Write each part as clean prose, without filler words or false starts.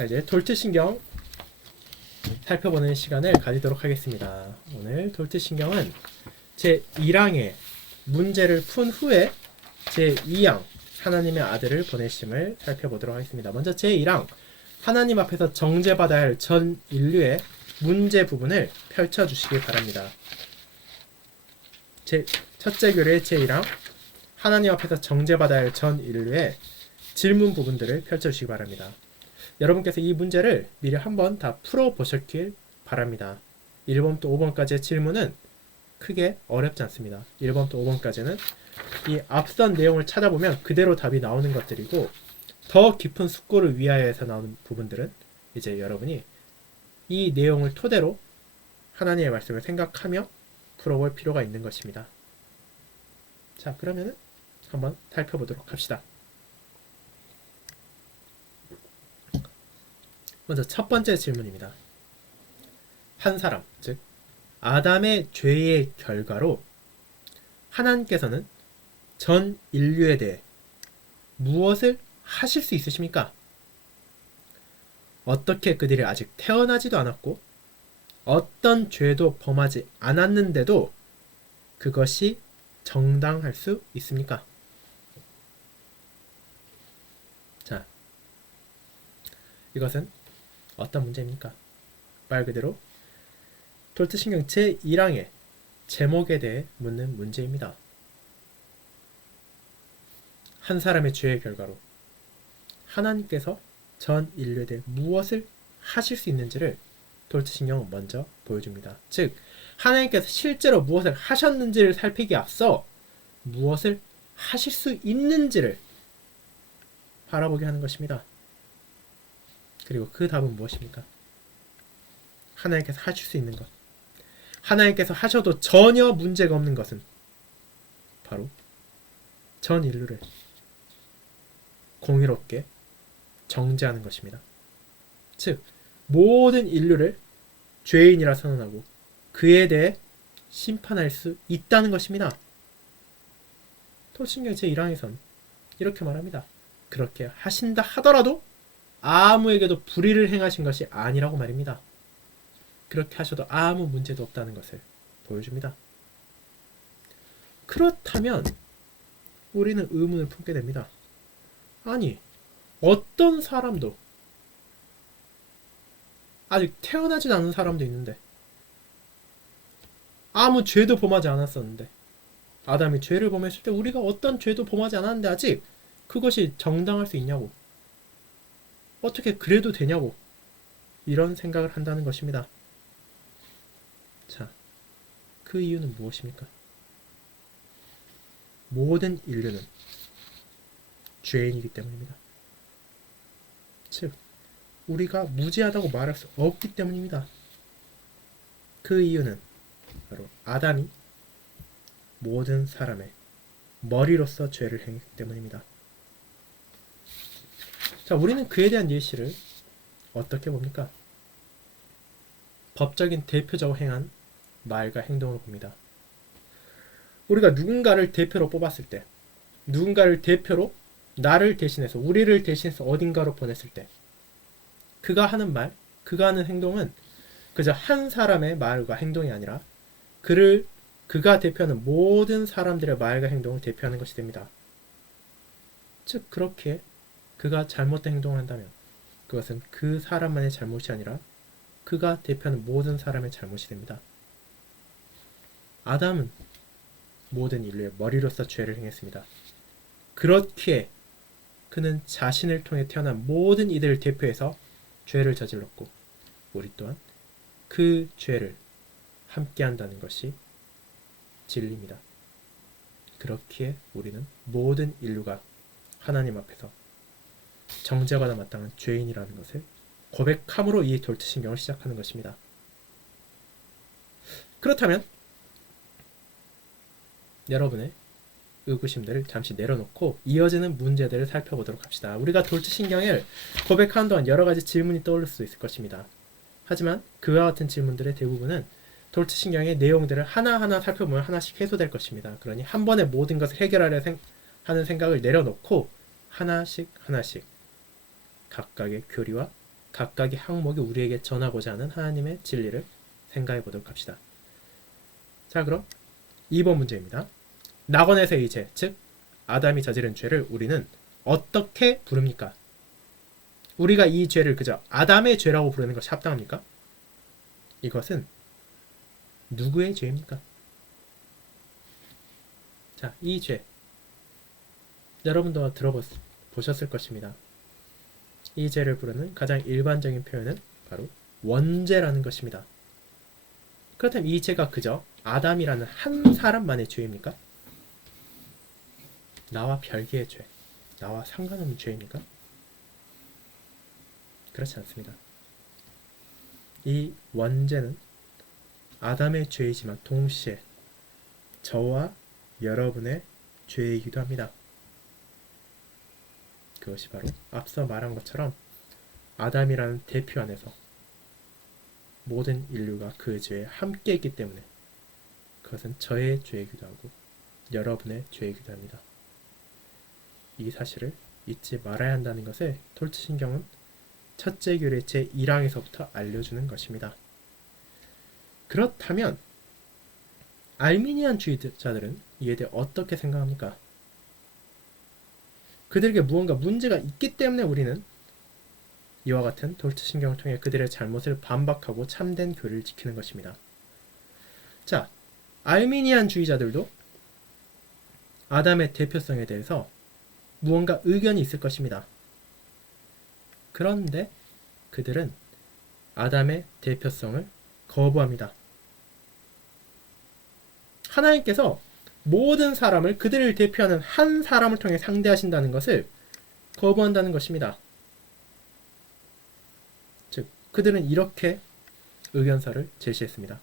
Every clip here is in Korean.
자, 이제 돌트신경 살펴보는 시간을 가지도록 하겠습니다. 오늘 돌트신경은 제1항의 문제를 푼 후에 제2항 하나님의 아들을 보내심을 살펴보도록 하겠습니다. 먼저 제1항 하나님 앞에서 정죄받아야 할 전 인류의 문제 부분을 펼쳐주시기 바랍니다. 첫째 교례의 제1항 하나님 앞에서 정죄받아야 할 전 인류의 질문 부분들을 펼쳐주시기 바랍니다. 여러분께서 이 문제를 미리 한번 다 풀어보셨길 바랍니다. 1번부터 5번까지의 질문은 크게 어렵지 않습니다. 1번부터 5번까지는 이 앞선 내용을 찾아보면 그대로 답이 나오는 것들이고, 더 깊은 숙고를 위하여서 나오는 부분들은 이제 여러분이 이 내용을 토대로 하나님의 말씀을 생각하며 풀어볼 필요가 있는 것입니다. 자, 그러면은 한번 살펴보도록 합시다. 먼저 첫 번째 질문입니다. 한 사람, 즉 아담의 죄의 결과로 하나님께서는 전 인류에 대해 무엇을 하실 수 있으십니까? 어떻게 그들이 아직 태어나지도 않았고 어떤 죄도 범하지 않았는데도 그것이 정당할 수 있습니까? 자, 이것은 어떤 문제입니까? 말 그대로 돌트신경 제1항의 제목에 대해 묻는 문제입니다. 한 사람의 죄의 결과로 하나님께서 전 인류에 대해 무엇을 하실 수 있는지를 돌트신경은 먼저 보여줍니다. 즉, 하나님께서 실제로 무엇을 하셨는지를 살피기에 앞서 무엇을 하실 수 있는지를 바라보게 하는 것입니다. 그리고 그 답은 무엇입니까? 하나님께서 하실 수 있는 것, 하나님께서 하셔도 전혀 문제가 없는 것은 바로 전 인류를 공의롭게 정죄하는 것입니다. 즉, 모든 인류를 죄인이라 선언하고 그에 대해 심판할 수 있다는 것입니다. 돌트신경 제1항에선 이렇게 말합니다. 그렇게 하신다 하더라도 아무에게도 불의를 행하신 것이 아니라고 말입니다. 그렇게 하셔도 아무 문제도 없다는 것을 보여줍니다. 그렇다면 우리는 의문을 품게 됩니다. 아니, 어떤 사람도, 아직 태어나지 않은 사람도 있는데, 아무 죄도 범하지 않았었는데, 아담이 죄를 범했을 때 우리가 어떤 죄도 범하지 않았는데 아직 그것이 정당할 수 있냐고, 어떻게 그래도 되냐고, 이런 생각을 한다는 것입니다. 자, 그 이유는 무엇입니까? 모든 인류는 죄인이기 때문입니다. 즉, 우리가 무죄하다고 말할 수 없기 때문입니다. 그 이유는 바로 아담이 모든 사람의 머리로서 죄를 행했기 때문입니다. 자, 우리는 그에 대한 예시를 어떻게 봅니까? 법적인 대표적으로 행한 말과 행동으로 봅니다. 우리가 누군가를 대표로 뽑았을 때, 누군가를 대표로 나를 대신해서, 우리를 대신해서 어딘가로 보냈을 때, 그가 하는 말, 그가 하는 행동은 그저 한 사람의 말과 행동이 아니라 그가 대표하는 모든 사람들의 말과 행동을 대표하는 것이 됩니다. 즉, 그렇게 그가 잘못된 행동을 한다면 그것은 그 사람만의 잘못이 아니라 그가 대표하는 모든 사람의 잘못이 됩니다. 아담은 모든 인류의 머리로서 죄를 행했습니다. 그렇기에 그는 자신을 통해 태어난 모든 이들을 대표해서 죄를 저질렀고, 우리 또한 그 죄를 함께한다는 것이 진리입니다. 그렇기에 우리는 모든 인류가 하나님 앞에서 정죄받아 마땅한 죄인이라는 것을 고백함으로 이 돌트신경을 시작하는 것입니다. 그렇다면 여러분의 의구심들을 잠시 내려놓고 이어지는 문제들을 살펴보도록 합시다. 우리가 돌트신경을 고백하는 동안 여러 가지 질문이 떠오를 수 있을 것입니다. 하지만 그와 같은 질문들의 대부분은 돌트신경의 내용들을 하나하나 살펴보면 하나씩 해소될 것입니다. 그러니 한 번에 모든 것을 해결하려 하는 생각을 내려놓고 하나씩 각각의 교리와 각각의 항목이 우리에게 전하고자 하는 하나님의 진리를 생각해 보도록 합시다. 자, 그럼 2번 문제입니다. 낙원에서의 죄, 즉 아담이 저지른 죄를 우리는 어떻게 부릅니까? 우리가 이 죄를 그저 아담의 죄라고 부르는 것이 합당합니까? 이것은 누구의 죄입니까? 자, 이 죄 여러분도 들어보셨을 것입니다. 이 죄를 부르는 가장 일반적인 표현은 바로 원죄라는 것입니다. 그렇다면 이 죄가 그저 아담이라는 한 사람만의 죄입니까? 나와 별개의 죄, 나와 상관없는 죄입니까? 그렇지 않습니다. 이 원죄는 아담의 죄이지만 동시에 저와 여러분의 죄이기도 합니다. 그것이 바로 앞서 말한 것처럼 아담이라는 대표 안에서 모든 인류가 그 죄에 함께 있기 때문에 그것은 저의 죄이기도 하고 여러분의 죄이기도 합니다. 이 사실을 잊지 말아야 한다는 것을 톨트신경은 첫째 교례 제1항에서부터 알려주는 것입니다. 그렇다면 알미니안주의자들은 이에 대해 어떻게 생각합니까? 그들에게 무언가 문제가 있기 때문에 우리는 이와 같은 톨트신경을 통해 그들의 잘못을 반박하고 참된 교리를 지키는 것입니다. 자, 알미니안주의자들도 아담의 대표성에 대해서 무언가 의견이 있을 것입니다. 그런데 그들은 아담의 대표성을 거부합니다. 하나님께서 모든 사람을 그들을 대표하는 한 사람을 통해 상대하신다는 것을 거부한다는 것입니다. 즉, 그들은 이렇게 의견서를 제시했습니다.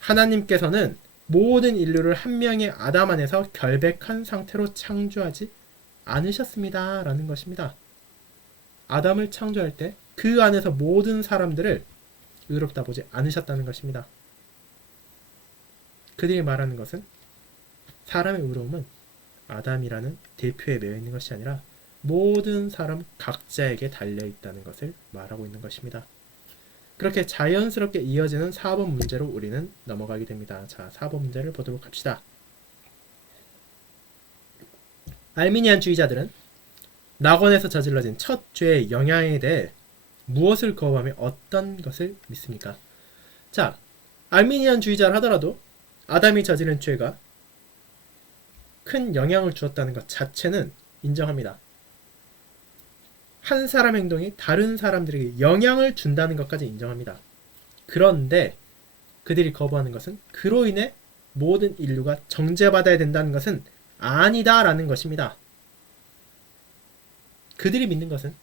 하나님께서는 모든 인류를 한 명의 아담 안에서 결백한 상태로 창조하지 않으셨습니다. 라는 것입니다. 아담을 창조할 때 그 안에서 모든 사람들을 의롭다 보지 않으셨다는 것입니다. 그들이 말하는 것은 사람의 의로움은 아담이라는 대표에 매여 있는 것이 아니라 모든 사람 각자에게 달려 있다는 것을 말하고 있는 것입니다. 그렇게 자연스럽게 이어지는 4번 문제로 우리는 넘어가게 됩니다. 자, 4번 문제를 보도록 합시다. 알미니안주의자들은 낙원에서 저질러진 첫 죄의 영향에 대해 무엇을 거부하며 어떤 것을 믿습니까? 자, 알미니안주의자를 하더라도 아담이 저지른 죄가 큰 영향을 주었다는 것 자체는 인정합니다. 한 사람 행동이 다른 사람들에게 영향을 준다는 것까지 인정합니다. 그런데 그들이 거부하는 것은 그로 인해 모든 인류가 정죄받아야 된다는 것은 아니다라는 것입니다. 그들이 믿는 것은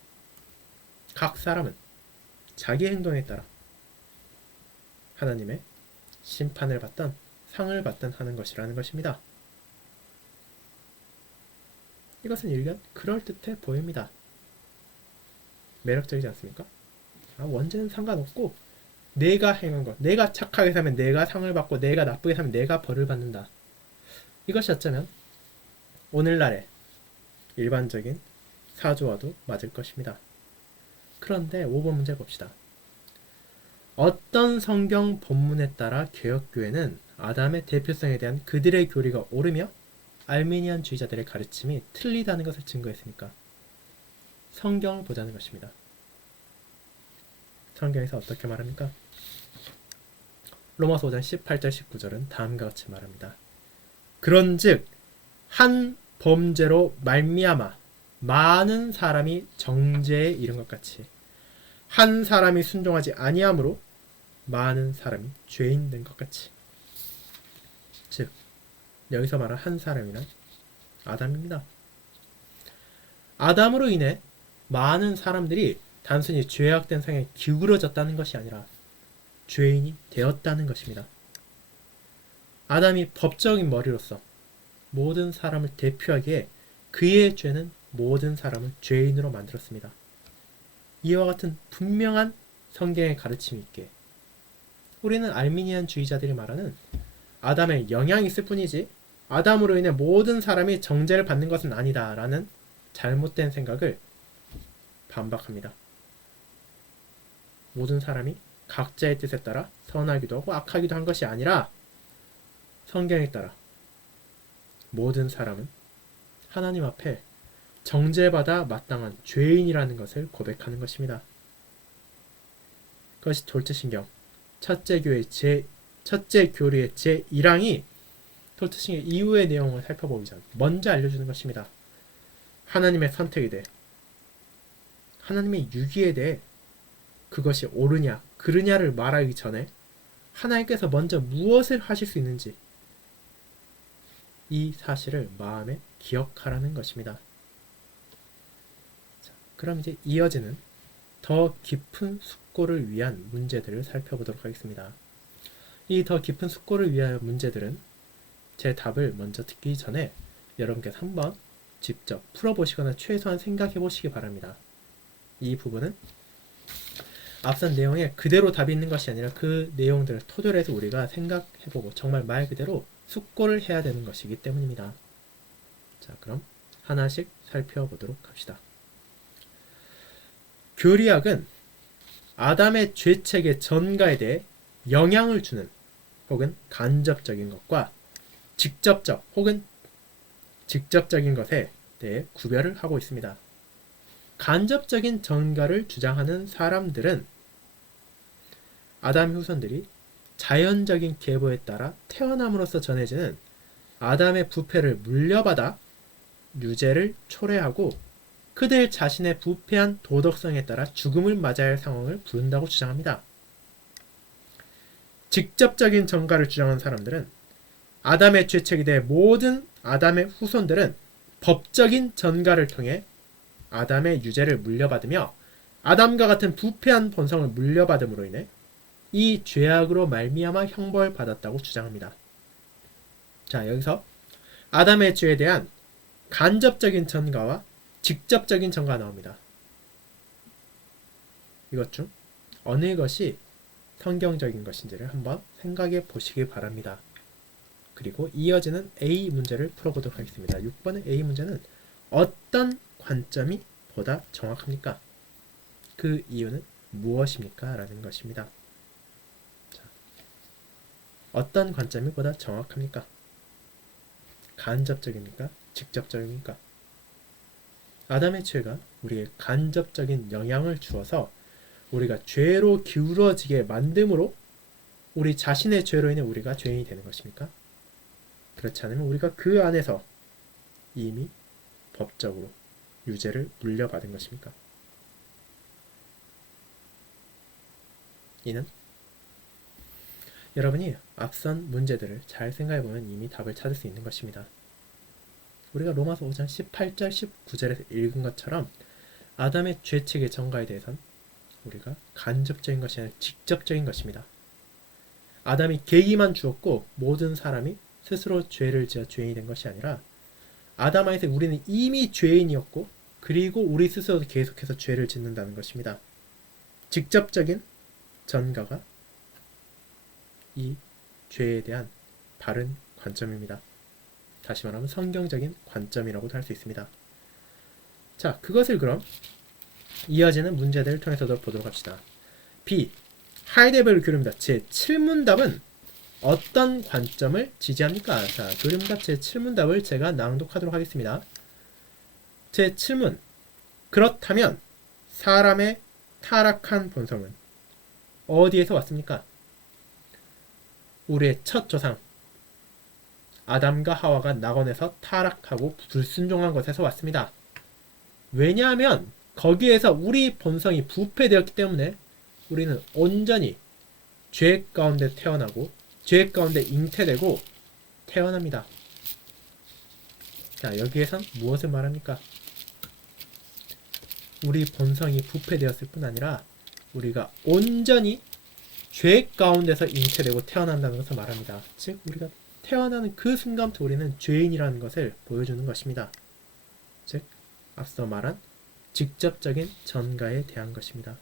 각 사람은 자기 행동에 따라 하나님의 심판을 받던 상을 받던 하는 것이라는 것입니다. 이것은 일견 그럴듯해 보입니다. 매력적이지 않습니까? 원죄는 상관없고 내가 행한 것, 내가 착하게 살면 내가 상을 받고 내가 나쁘게 살면 내가 벌을 받는다. 이것이 어쩌면 오늘날의 일반적인 사조와도 맞을 것입니다. 그런데 5번 문제 봅시다. 어떤 성경 본문에 따라 개혁교회는 아담의 대표성에 대한 그들의 교리가 옳으며 알미니안주의자들의 가르침이 틀리다는 것을 증거했습니까? 성경을 보자는 것입니다. 성경에서 어떻게 말합니까? 로마서 5장 18절 19절은 다음과 같이 말합니다. 그런즉 한 범죄로 말미암아 많은 사람이 정죄에 이른 것 같이 한 사람이 순종하지 아니함으로 많은 사람이 죄인 된 것 같이. 즉 여기서 말한 한 사람이란 아담입니다. 아담으로 인해 많은 사람들이 단순히 죄악된 상에 기울어졌다는 것이 아니라 죄인이 되었다는 것입니다. 아담이 법적인 머리로서 모든 사람을 대표하기에 그의 죄는 모든 사람을 죄인으로 만들었습니다. 이와 같은 분명한 성경의 가르침이 있기에 우리는 알미니안주의자들이 말하는 아담의 영향이 있을 뿐이지 아담으로 인해 모든 사람이 정죄를 받는 것은 아니다 라는 잘못된 생각을 반박합니다. 모든 사람이 각자의 뜻에 따라 선하기도 하고 악하기도 한 것이 아니라 성경에 따라 모든 사람은 하나님 앞에 정죄받아 마땅한 죄인이라는 것을 고백하는 것입니다. 그것이 돌트신경 첫째 교리의 제1항이 돌트신경 이후의 내용을 살펴보기 전 먼저 알려주는 것입니다. 하나님의 선택에 대해, 하나님의 유기에 대해 그것이 옳으냐 그르냐를 말하기 전에 하나님께서 먼저 무엇을 하실 수 있는지 이 사실을 마음에 기억하라는 것입니다. 자, 그럼 이제 이어지는 더 깊은 숙고를 위한 문제들을 살펴보도록 하겠습니다. 이 더 깊은 숙고를 위한 문제들은 제 답을 먼저 듣기 전에 여러분께서 한번 직접 풀어보시거나 최소한 생각해 보시기 바랍니다. 이 부분은 앞선 내용에 그대로 답이 있는 것이 아니라 그 내용들을 토대로 해서 우리가 생각해보고 정말 말 그대로 숙고를 해야 되는 것이기 때문입니다. 자, 그럼 하나씩 살펴보도록 합시다. 교리학은 아담의 죄책의 전가에 대해 영향을 주는 혹은 간접적인 것과 직접적 혹은 직접적인 것에 대해 구별을 하고 있습니다. 간접적인 전가를 주장하는 사람들은 아담의 후손들이 자연적인 계보에 따라 태어남으로써 전해지는 아담의 부패를 물려받아 유죄를 초래하고 그들 자신의 부패한 도덕성에 따라 죽음을 맞아야 할 상황을 부른다고 주장합니다. 직접적인 전가를 주장하는 사람들은 아담의 죄책에 대해 모든 아담의 후손들은 법적인 전가를 통해 아담의 유죄를 물려받으며 아담과 같은 부패한 본성을 물려받음으로 인해 이 죄악으로 말미암아 형벌받았다고 주장합니다. 자, 여기서 아담의 죄에 대한 간접적인 전가와 직접적인 전가가 나옵니다. 이것 중 어느 것이 성경적인 것인지를 한번 생각해 보시기 바랍니다. 그리고 이어지는 A 문제를 풀어보도록 하겠습니다. 6번의 A 문제는 어떤 관점이 보다 정확합니까? 그 이유는 무엇입니까? 라는 것입니다. 자, 어떤 관점이 보다 정확합니까? 간접적입니까? 직접적입니까? 아담의 죄가 우리의 간접적인 영향을 주어서 우리가 죄로 기울어지게 만듦으로 우리 자신의 죄로 인해 우리가 죄인이 되는 것입니까? 그렇지 않으면 우리가 그 안에서 이미 법적으로 유죄를 물려받은 것입니까? 이는 여러분이 앞선 문제들을 잘 생각해보면 이미 답을 찾을 수 있는 것입니다. 우리가 로마서 5장 18절 19절에서 읽은 것처럼 아담의 죄책의 전가에 대해서는 우리가 간접적인 것이 아니라 직접적인 것입니다. 아담이 계기만 주었고 모든 사람이 스스로 죄를 지어 죄인이 된 것이 아니라 아담 안에서 우리는 이미 죄인이었고 그리고 우리 스스로도 계속해서 죄를 짓는다는 것입니다. 직접적인 전가가 이 죄에 대한 바른 관점입니다. 다시 말하면 성경적인 관점이라고도 할 수 있습니다. 자, 그것을 그럼 이어지는 문제들을 통해서도 보도록 합시다. B. 하이데베르 교류문답 제7문답은 어떤 관점을 지지합니까? 자, 교류문답 제7문답을 제가 낭독하도록 하겠습니다. 제7문. 그렇다면 사람의 타락한 본성은 어디에서 왔습니까? 우리의 첫 조상 아담과 하와가 낙원에서 타락하고 불순종한 것에서 왔습니다. 왜냐하면 거기에서 우리 본성이 부패되었기 때문에 우리는 온전히 죄 가운데 태어나고 죄 가운데 잉태되고 태어납니다. 자, 여기에선 무엇을 말합니까? 우리 본성이 부패되었을 뿐 아니라 우리가 온전히 죄 가운데서 잉태되고 태어난다는 것을 말합니다. 즉 우리가 태어나는 그 순간부터 우리는 죄인이라는 것을 보여주는 것입니다. 즉 앞서 말한 직접적인 전가에 대한 것입니다.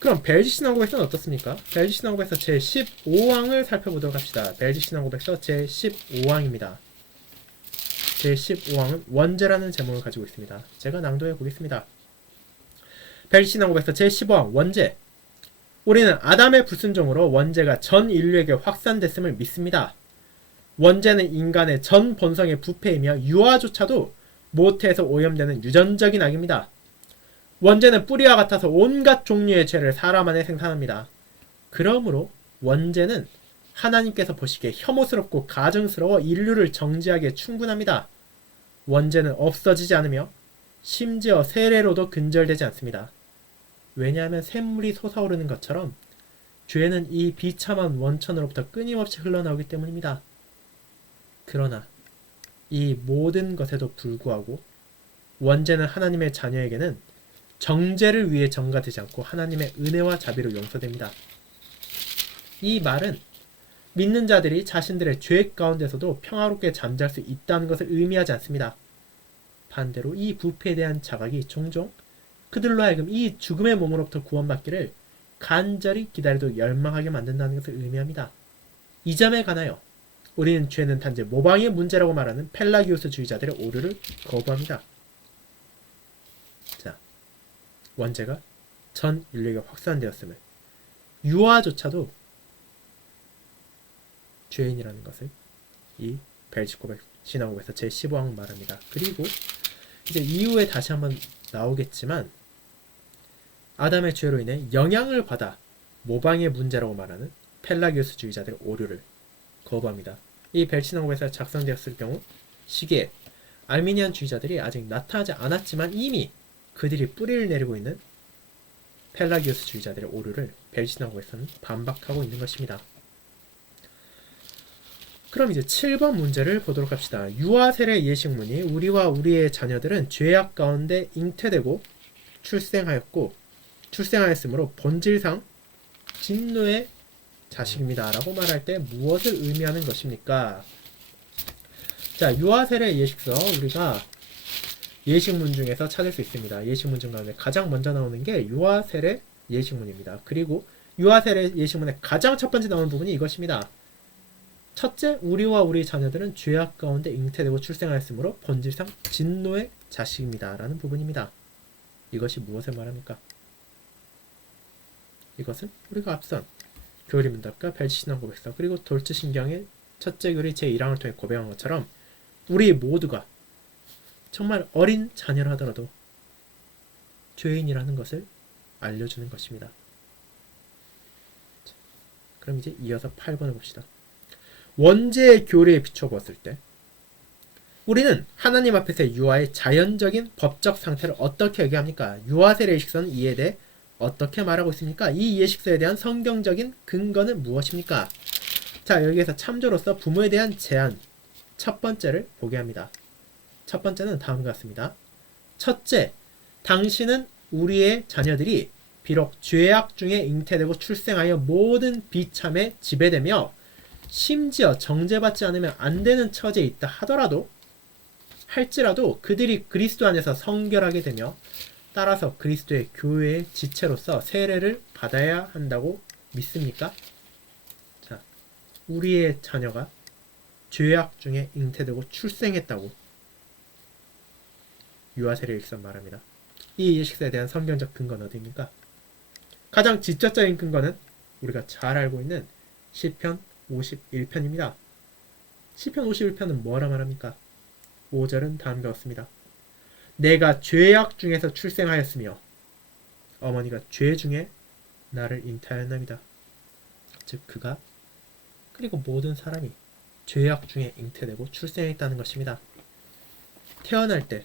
그럼 벨지 신앙고백서는 어떻습니까? 벨지 신앙고백서 제15항을 살펴보도록 합시다. 벨지 신앙고백서 제15항입니다. 제15항은 원죄라는 제목을 가지고 있습니다. 제가 낭독해 보겠습니다. 벨지 신앙고백서 제15항 원죄. 우리는 아담의 불순종으로 원죄가 전 인류에게 확산됐음을 믿습니다. 원죄는 인간의 전 본성의 부패이며 유아조차도 모태에서 오염되는 유전적인 악입니다. 원죄는 뿌리와 같아서 온갖 종류의 죄를 사람 안에 생산합니다. 그러므로 원죄는 하나님께서 보시기에 혐오스럽고 가증스러워 인류를 정죄하기에 충분합니다. 원죄는 없어지지 않으며 심지어 세례로도 근절되지 않습니다. 왜냐하면 샘물이 솟아오르는 것처럼 죄는 이 비참한 원천으로부터 끊임없이 흘러나오기 때문입니다. 그러나 이 모든 것에도 불구하고 원죄는 하나님의 자녀에게는 정죄를 위해 전가되지 않고 하나님의 은혜와 자비로 용서됩니다. 이 말은 믿는 자들이 자신들의 죄 가운데서도 평화롭게 잠잘 수 있다는 것을 의미하지 않습니다. 반대로 이 부패에 대한 자각이 종종 그들로 하여금 이 죽음의 몸으로부터 구원받기를 간절히 기다려도 열망하게 만든다는 것을 의미합니다. 이 점에 관하여 우리는 죄는 단지 모방의 문제라고 말하는 펠라기우스주의자들의 오류를 거부합니다. 자, 원죄가 전 인류에게 확산되었음을 유아조차도 죄인이라는 것을 이 벨지코백 신화국에서 제15항 말합니다. 그리고 이제 이후에 다시 한번 나오겠지만 아담의 죄로 인해 영향을 받아 모방의 문제라고 말하는 펠라기우스주의자들의 오류를 거부합니다. 이 벨신화국에서 작성되었을 경우 시기에 알미니안주의자들이 아직 나타나지 않았지만 이미 그들이 뿌리를 내리고 있는 펠라기우스주의자들의 오류를 벨신화국에서는 반박하고 있는 것입니다. 그럼 이제 7번 문제를 보도록 합시다. 유아 세례 예식문이 우리와 우리의 자녀들은 죄악 가운데 잉태되고 출생하였으므로 본질상 진노의 자식입니다 라고 말할 때 무엇을 의미하는 것입니까? 자, 유아 세례 예식서 우리가 예식문 중에서 찾을 수 있습니다. 예식문 중 가운데 가장 먼저 나오는 게 유아 세례 예식문입니다. 그리고 유아 세례 예식문의 가장 첫 번째 나오는 부분이 이것입니다. 첫째, 우리와 우리 자녀들은 죄악 가운데 잉태되고 출생하였으므로 본질상 진노의 자식입니다 라는 부분입니다. 이것이 무엇을 말합니까? 이것은 우리가 앞선 교리문답과 벨시신앙 고백서 그리고 돌츠신경의 첫째 교리 제1항을 통해 고백한 것처럼 우리 모두가 정말 어린 자녀라 하더라도 죄인이라는 것을 알려주는 것입니다. 그럼 이제 이어서 8번을 봅시다. 원죄의 교리에 비춰보았을 때 우리는 하나님 앞에서 유아의 자연적인 법적 상태를 어떻게 얘기합니까? 유아 세례 예식서는 이에 대해 어떻게 말하고 있습니까? 이 예식서에 대한 성경적인 근거는 무엇입니까? 자, 여기에서 참조로서 부모에 대한 제한 첫 번째를 보게 합니다. 첫 번째는 다음과 같습니다. 첫째, 당신은 우리의 자녀들이 비록 죄악 중에 잉태되고 출생하여 모든 비참에 지배되며 심지어 정죄받지 않으면 안 되는 처지에 있다 하더라도 할지라도 그들이 그리스도 안에서 성결하게 되며 따라서 그리스도의 교회의 지체로서 세례를 받아야 한다고 믿습니까? 자, 우리의 자녀가 죄악 중에 잉태되고 출생했다고 유아세례 예식서 말합니다. 이 예식서에 대한 성경적 근거는 어디입니까? 가장 직접적인 근거는 우리가 잘 알고 있는 시편 51편입니다. 시편 51편은 뭐라 말합니까? 5절은 다음과 같습니다. 내가 죄악 중에서 출생하였으며 어머니가 죄 중에 나를 잉태하였나이다. 즉 그가 그리고 모든 사람이 죄악 중에 잉태되고 출생했다는 것입니다. 태어날 때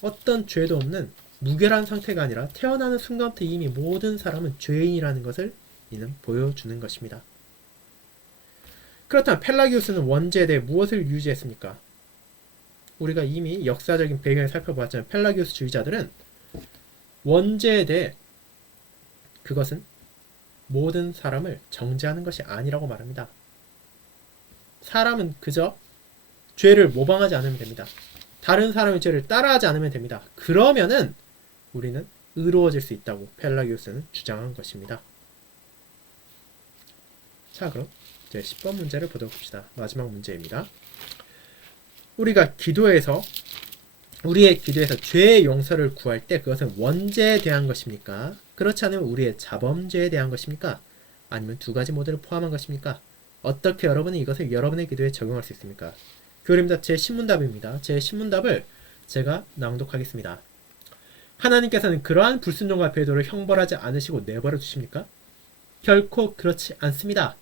어떤 죄도 없는 무결한 상태가 아니라 태어나는 순간부터 이미 모든 사람은 죄인이라는 것을 이는 보여주는 것입니다. 그렇다면 펠라기우스는 원죄에 대해 무엇을 유지했습니까? 우리가 이미 역사적인 배경을 살펴보았지만 펠라기우스주의자들은 원죄에 대해 그것은 모든 사람을 정죄하는 것이 아니라고 말합니다. 사람은 그저 죄를 모방하지 않으면 됩니다. 다른 사람의 죄를 따라하지 않으면 됩니다. 그러면은 우리는 의로워질 수 있다고 펠라기우스는 주장한 것입니다. 자, 그럼 이제 10번 문제를 보도록 합시다. 마지막 문제입니다. 우리가 기도에서 우리의 기도에서 죄의 용서를 구할 때 그것은 원죄에 대한 것입니까? 그렇지 않으면 우리의 자범죄에 대한 것입니까? 아니면 두 가지 모두를 포함한 것입니까? 어떻게 여러분은 이것을 여러분의 기도에 적용할 수 있습니까? 교리입니다. 제 신문답입니다. 제 신문답을 제가 낭독하겠습니다. 하나님께서는 그러한 불순종과 배도를 형벌하지 않으시고 내버려 두십니까? 결코 그렇지 않습니다.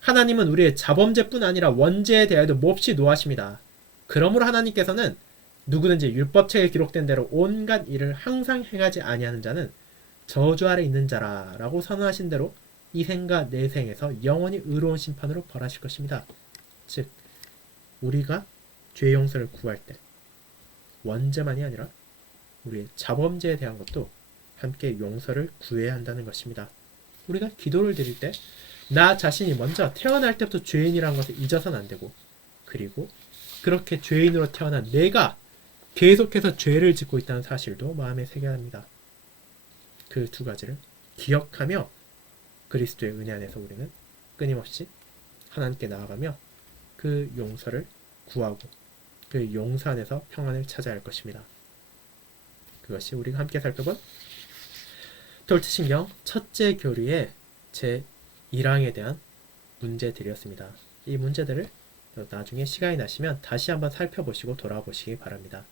하나님은 우리의 자범죄뿐 아니라 원죄에 대하여도 몹시 노하십니다. 그러므로 하나님께서는 누구든지 율법책에 기록된 대로 온갖 일을 항상 행하지 아니하는 자는 저주 아래 있는 자라 라고 선언하신 대로 이 생과 내 생에서 영원히 의로운 심판으로 벌하실 것입니다. 즉 우리가 죄 용서를 구할 때 원죄만이 아니라 우리의 자범죄에 대한 것도 함께 용서를 구해야 한다는 것입니다. 우리가 기도를 드릴 때 나 자신이 먼저 태어날 때부터 죄인이라는 것을 잊어서는 안 되고, 그리고 그렇게 죄인으로 태어난 내가 계속해서 죄를 짓고 있다는 사실도 마음에 새겨야 합니다. 그 두 가지를 기억하며 그리스도의 은혜 안에서 우리는 끊임없이 하나님께 나아가며 그 용서를 구하고 그 용서 안에서 평안을 찾아야 할 것입니다. 그것이 우리가 함께 살펴본 돌트신경 첫째 교리의 제 1항에 대한 문제들이었습니다. 이 문제들을 나중에 시간이 나시면 다시 한번 살펴보시고 돌아보시기 바랍니다.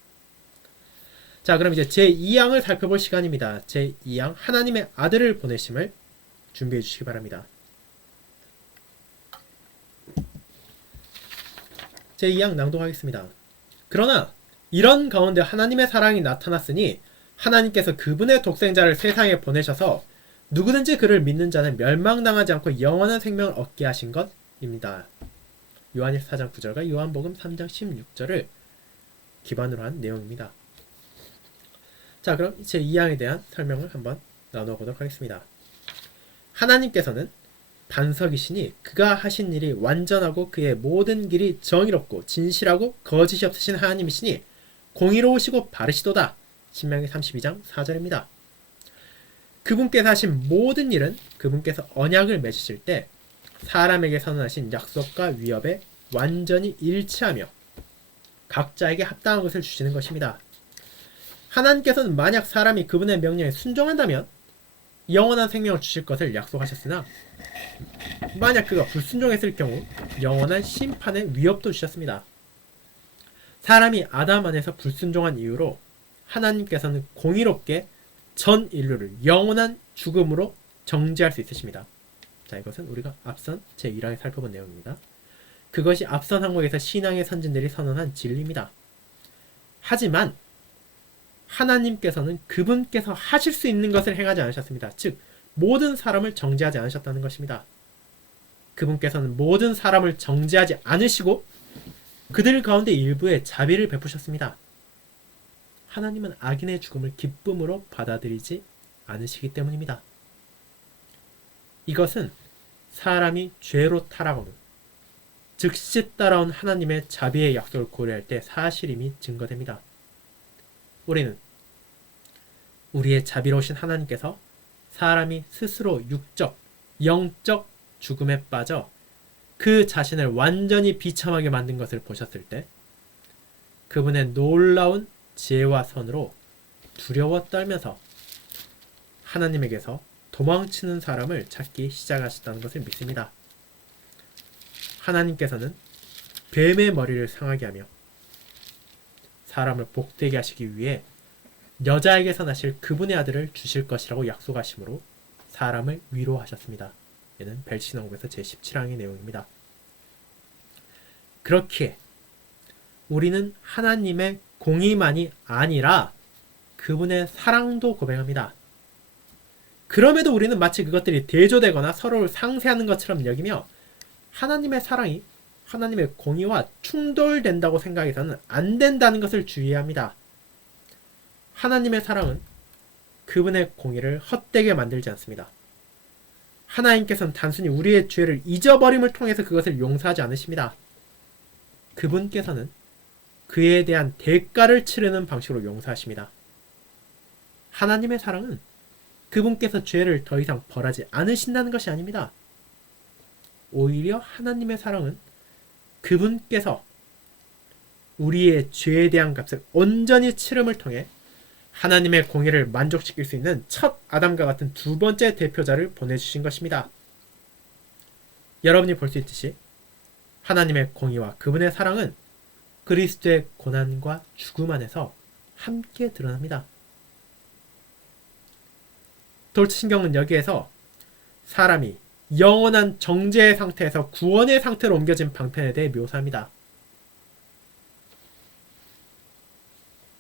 자, 그럼 이제 제 2항을 살펴볼 시간입니다. 제 2항 하나님의 아들을 보내심을 준비해 주시기 바랍니다. 제 2항 낭독하겠습니다. 그러나 이런 가운데 하나님의 사랑이 나타났으니 하나님께서 그분의 독생자를 세상에 보내셔서 누구든지 그를 믿는 자는 멸망당하지 않고 영원한 생명을 얻게 하신 것입니다. 요한일서 4장 9절과 요한복음 3장 16절을 기반으로 한 내용입니다. 자, 그럼 제 2항에 대한 설명을 한번 나눠보도록 하겠습니다. 하나님께서는 반석이시니 그가 하신 일이 완전하고 그의 모든 길이 정의롭고 진실하고 거짓이 없으신 하나님이시니 공의로우시고 바르시도다. 신명기 32장 4절입니다. 그분께서 하신 모든 일은 그분께서 언약을 맺으실 때 사람에게 선언하신 약속과 위협에 완전히 일치하며 각자에게 합당한 것을 주시는 것입니다. 하나님께서는 만약 사람이 그분의 명령에 순종한다면 영원한 생명을 주실 것을 약속하셨으나 만약 그가 불순종했을 경우 영원한 심판의 위협도 주셨습니다. 사람이 아담 안에서 불순종한 이유로 하나님께서는 공의롭게 전 인류를 영원한 죽음으로 정죄할 수 있으십니다. 자, 이것은 우리가 앞선 제1항에 살펴본 내용입니다. 그것이 앞선 항목에서 신앙의 선진들이 선언한 진리입니다. 하지만 하나님께서는 그분께서 하실 수 있는 것을 행하지 않으셨습니다. 즉 모든 사람을 정죄하지 않으셨다는 것입니다. 그분께서는 모든 사람을 정죄하지 않으시고 그들 가운데 일부에 자비를 베푸셨습니다. 하나님은 악인의 죽음을 기쁨으로 받아들이지 않으시기 때문입니다. 이것은 사람이 죄로 타락하고 즉시 따라온 하나님의 자비의 약속을 고려할 때 사실임이 증거됩니다. 우리는 우리의 자비로우신 하나님께서 사람이 스스로 육적, 영적 죽음에 빠져 그 자신을 완전히 비참하게 만든 것을 보셨을 때 그분의 놀라운 지혜와 선으로 두려워 떨면서 하나님에게서 도망치는 사람을 찾기 시작하셨다는 것을 믿습니다. 하나님께서는 뱀의 머리를 상하게 하며 사람을 복되게 하시기 위해 여자에게서 나실 그분의 아들을 주실 것이라고 약속하심으로 사람을 위로하셨습니다. 이는 벨시너홈에서 제17항의 내용입니다. 그렇기에 우리는 하나님의 공의만이 아니라 그분의 사랑도 고백합니다. 그럼에도 우리는 마치 그것들이 대조되거나 서로를 상쇄하는 것처럼 여기며 하나님의 사랑이 하나님의 공의와 충돌된다고 생각해서는 안 된다는 것을 주의해야 합니다. 하나님의 사랑은 그분의 공의를 헛되게 만들지 않습니다. 하나님께서는 단순히 우리의 죄를 잊어버림을 통해서 그것을 용서하지 않으십니다. 그분께서는 그에 대한 대가를 치르는 방식으로 용서하십니다. 하나님의 사랑은 그분께서 죄를 더 이상 벌하지 않으신다는 것이 아닙니다. 오히려 하나님의 사랑은 그분께서 우리의 죄에 대한 값을 온전히 치름을 통해 하나님의 공의를 만족시킬 수 있는 첫 아담과 같은 두 번째 대표자를 보내주신 것입니다. 여러분이 볼 수 있듯이 하나님의 공의와 그분의 사랑은 그리스도의 고난과 죽음 안에서 함께 드러납니다. 돌트신경은 여기에서 사람이 영원한 정죄의 상태에서 구원의 상태로 옮겨진 방편에 대해 묘사합니다.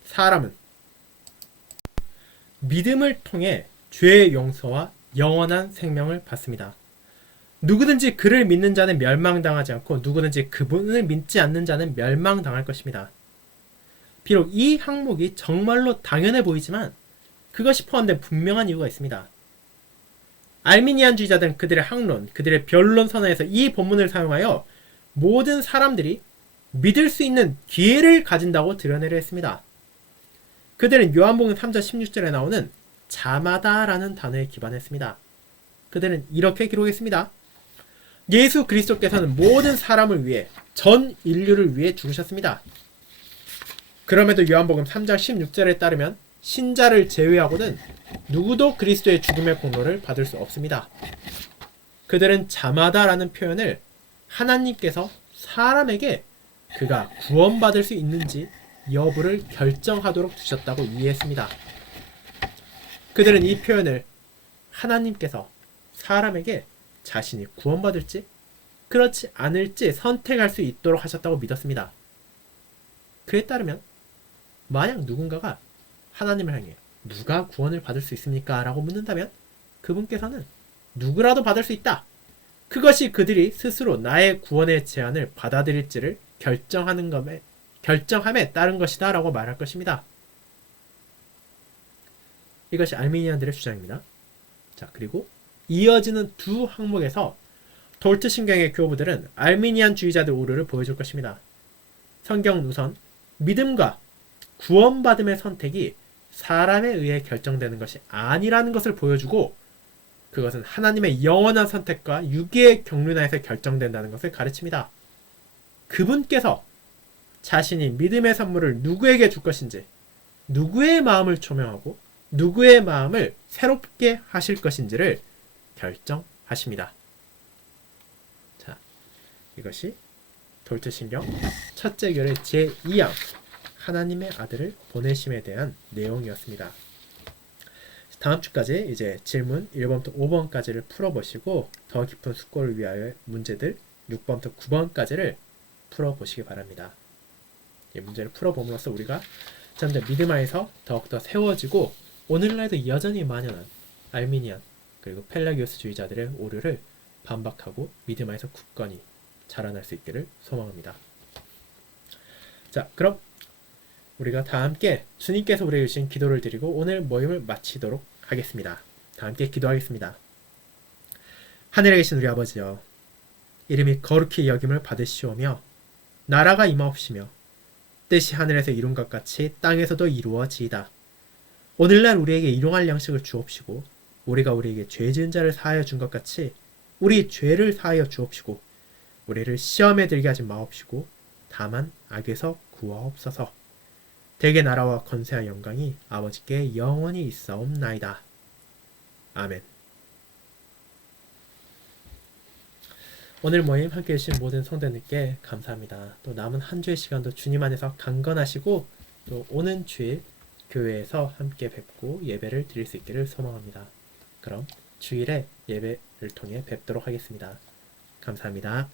사람은 믿음을 통해 죄의 용서와 영원한 생명을 받습니다. 누구든지 그를 믿는 자는 멸망당하지 않고 누구든지 그분을 믿지 않는 자는 멸망당할 것입니다. 비록 이 항목이 정말로 당연해 보이지만 그것이 포함된 분명한 이유가 있습니다. 알미니안주의자들은 그들의 항론, 그들의 변론 선언에서 이 본문을 사용하여 모든 사람들이 믿을 수 있는 기회를 가진다고 드러내려 했습니다. 그들은 요한복음 3장 16절에 나오는 자마다라는 단어에 기반했습니다. 그들은 이렇게 기록했습니다. 예수 그리스도께서는 모든 사람을 위해 전 인류를 위해 죽으셨습니다. 그럼에도 요한복음 3장 16절에 따르면 신자를 제외하고는 누구도 그리스도의 죽음의 공로를 받을 수 없습니다. 그들은 자마다라는 표현을 하나님께서 사람에게 그가 구원받을 수 있는지 여부를 결정하도록 두셨다고 이해했습니다. 그들은 이 표현을 하나님께서 사람에게 자신이 구원받을지 그렇지 않을지 선택할 수 있도록 하셨다고 믿었습니다. 그에 따르면 만약 누군가가 하나님을 향해 누가 구원을 받을 수 있습니까? 라고 묻는다면 그분께서는 누구라도 받을 수 있다. 그것이 그들이 스스로 나의 구원의 제안을 받아들일지를 결정함에 따른 것이다 라고 말할 것입니다. 이것이 알미니안들의 주장입니다. 자, 그리고 이어지는 두 항목에서 돌트 신경의 교부들은 알미니안주의자들 오류를 보여줄 것입니다. 성경은 우선 믿음과 구원받음의 선택이 사람에 의해 결정되는 것이 아니라는 것을 보여주고 그것은 하나님의 영원한 선택과 유기의 경륜하에서 결정된다는 것을 가르칩니다. 그분께서 자신이 믿음의 선물을 누구에게 줄 것인지 누구의 마음을 조명하고 누구의 마음을 새롭게 하실 것인지를 결정하십니다. 자, 이것이 돌트신경 첫째 교례 제2항 하나님의 아들을 보내심에 대한 내용이었습니다. 다음 주까지 이제 질문 1번부터 5번까지를 풀어보시고 더 깊은 숙고를 위하여 문제들 6번부터 9번까지를 풀어보시기 바랍니다. 이 문제를 풀어봄으로써 우리가 점점 믿음 안에서 더욱더 세워지고 오늘날도 여전히 만연한 알미니안 그리고 펠라기오스주의자들의 오류를 반박하고 믿음 안에서 굳건히 자라날 수 있기를 소망합니다. 자, 그럼 우리가 다 함께 주님께서 우리에게 주신 기도를 드리고 오늘 모임을 마치도록 하겠습니다. 다 함께 기도하겠습니다. 하늘에 계신 우리 아버지여, 이름이 거룩히 여김을 받으시오며 나라가 임하옵시며 뜻이 하늘에서 이룬 것 같이 땅에서도 이루어지이다. 오늘날 우리에게 일용할 양식을 주옵시고 우리가 우리에게 죄 지은 자를 사하여 준 것 같이 우리 죄를 사하여 주옵시고 우리를 시험에 들게 하지 마옵시고 다만 악에서 구하옵소서. 대개 나라와 권세와 영광이 아버지께 영원히 있사옵나이다. 아멘. 오늘 모임 함께해 주신 모든 성도님께 감사합니다. 또 남은 한 주의 시간도 주님 안에서 강건하시고 또 오는 주일 교회에서 함께 뵙고 예배를 드릴 수 있기를 소망합니다. 그럼 주일에 예배를 통해 뵙도록 하겠습니다. 감사합니다.